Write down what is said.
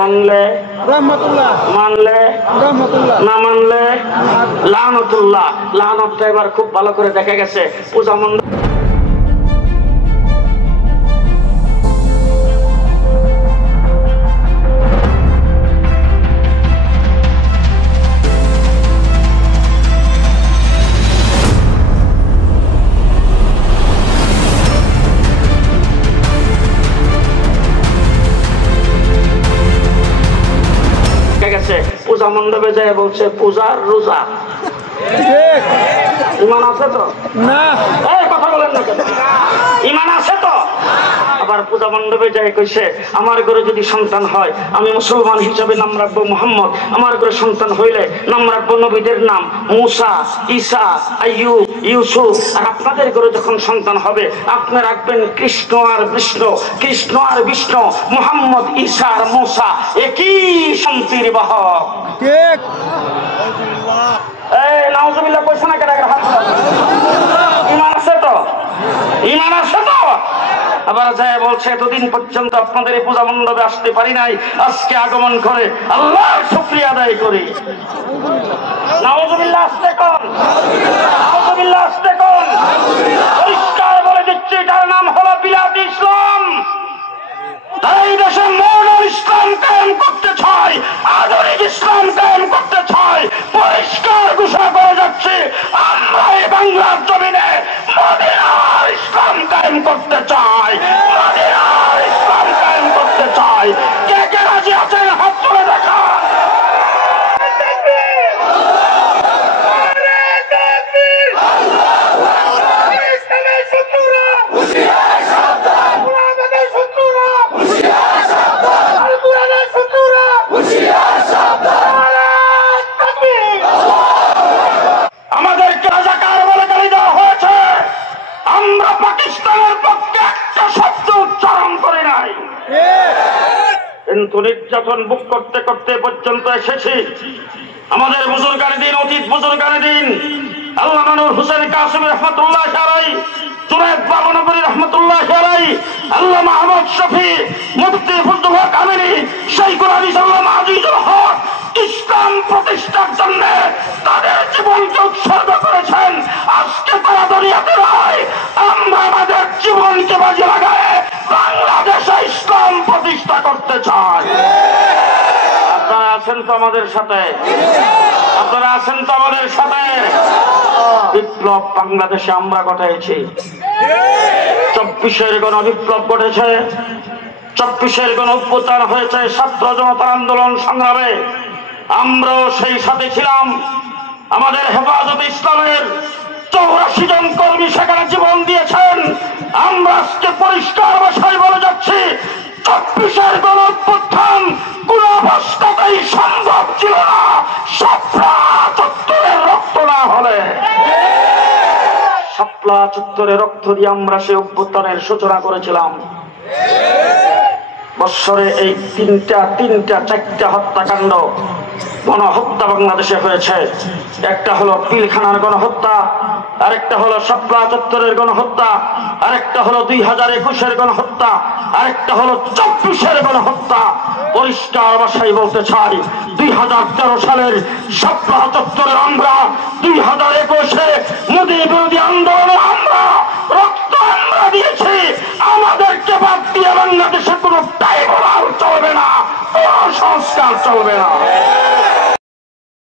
মানলে রহমতুল্লাহ, মানলে রহমতুল্লাহ, না মানলে লানতুল্লাহ। লানতটা এবার খুব ভালো করে দেখা গেছে পূজা মণ্ডপ পূজা মণ্ডপে যায় বলছে পূজার রোজা। ইমান আছে তো? না, কথা বলেন না কেন? ইমান আছে তো? আবার পূজা মণ্ডপে যায় কইছে আমার ঘরে যদি সন্তান হয় আমি মুসলমান হিসাবে নাম রাখবো মুহাম্মদ, আমার ঘরে সন্তান হইলে নাম রাখবো নবীদের নাম মুসা, ঈসা, আইয়ুব, ইউসুফ। আর আপনাদের ঘরে যখন সন্তান হবে আপনি রাখবেন কৃষ্ণ আর বিষ্ণু, কৃষ্ণ আর বিষ্ণু, মুহাম্মদ, ঈসা আর মুসা একই শান্তির বাহক। ঠিক। এই নাউজুবিল্লাহ কইছ না কেন? ইমান আছে তো? ইমান আছে তো? আবার যায় বলছে এতদিন পর্যন্ত আপনাদের এই পূজা মণ্ডপে আসতে পারি নাই, আজকে আগমন করে আল্লাহর শুকরিয়া আদায় করি। নাউজুবিল্লাহ আসতে কোন? নাউজুবিল্লাহ আসতে কোন? পরিষ্কার বলে দিচ্ছি এটার নাম হলো বিলাতি ইসলাম। এই দেশে মডার্ন ইসলাম কায়েম করতে চায়, আধুনিক ইসলাম কায়েম করতে চায়, পরিষ্কার ঘোষণা করে যাচ্ছে আমরা এই বাংলার জমিনে মদিনার ইসলাম কায়েম করতে চাই, মদিনার ইসলাম কায়েম করতে চাই। কে কে রাজি আছেন হাত তুলে দেখান। আমাদেরকে রাজাকার বলে গালি দেওয়া হয়েছে, আমরা পাকিস্তানের পক্ষে একটা শব্দ উচ্চারণ করি নাই, কিন্তু নির্যাতন বুক করতে করতে পর্যন্ত এসেছি। আমাদের বুজুর্গানের দিন, অতীত বুজুর্গানের দিন, আল্লামা নূর হোসেন কাসেমী রহমতুল্লাহ আলাইহি, জুনায়েদ বাবনগরী রহমতুল্লাহ আলাইহি, আল্লামা আহমদ শফি, মুফতি ফজলুল হক আমিনী, শাইখুল হাদিস আল্লামা আজিজুল হক ইসলাম প্রতিষ্ঠার জন্য তাদের জীবনকে উৎসর্গ করেছেন। আজকে তারা দুনিয়াতে নয়, আমরা আমাদের জীবনকে বাজি লাগায় বাংলাদেশে ইসলাম প্রতিষ্ঠা করতে চাই। আপনারা আছেন তো আমাদের সাথে? আপনারা আছেন তো আমাদের সাথে? বিপ্লব বাংলাদেশে আমরা ঘটাইছি। 24-এর গণ বিপ্লব ঘটেছে, 24-এর গণ অভ্যুত্থান হয়েছে ছাত্র জনতার আন্দোলন সংগ্রামে, আমরাও সেই সাথে ছিলাম। আমাদের হেফাজতে ইসলামের 84 জন কর্মী সেখানে জীবন দিয়েছেন। আমরা আজকে পরিষ্কার ভাষায় বলে যাচ্ছি 24-এর গণ অভ্যুত্থান কোন অবস্থাতেই সম্ভব ছিল না শাপলা চত্বরের রক্ত না হলে। শাপলা চত্বরের রক্ত দিয়ে আমরা সেই অভ্যুত্থানের সূচনা করেছিলাম। বৎসরে এই তিনটা চারটা হত্যাকাণ্ড, গণহত্যা বাংলাদেশে হয়েছে। একটা হলো পিলখানার গণহত্যা, আরেকটা হলো শাপলা চত্বরের গণহত্যা, আরেকটা হলো 2021-এর গণহত্যা, আরেকটা হলো 24-এর গণহত্যা। পরিষ্কার ভাষায় বলতে চাই 2013 সালের শাপলা চত্বরে আমরা, 2021-এ মোদী বিরোধী আন্দোলনে আমরা রক্ত আমরা দিয়েছি। আমাদেরকে বাদ দিয়ে বাংলাদেশে কোনো ট্রাইব্যুনাল চলবে না, কোনো সংস্কার চলবে না।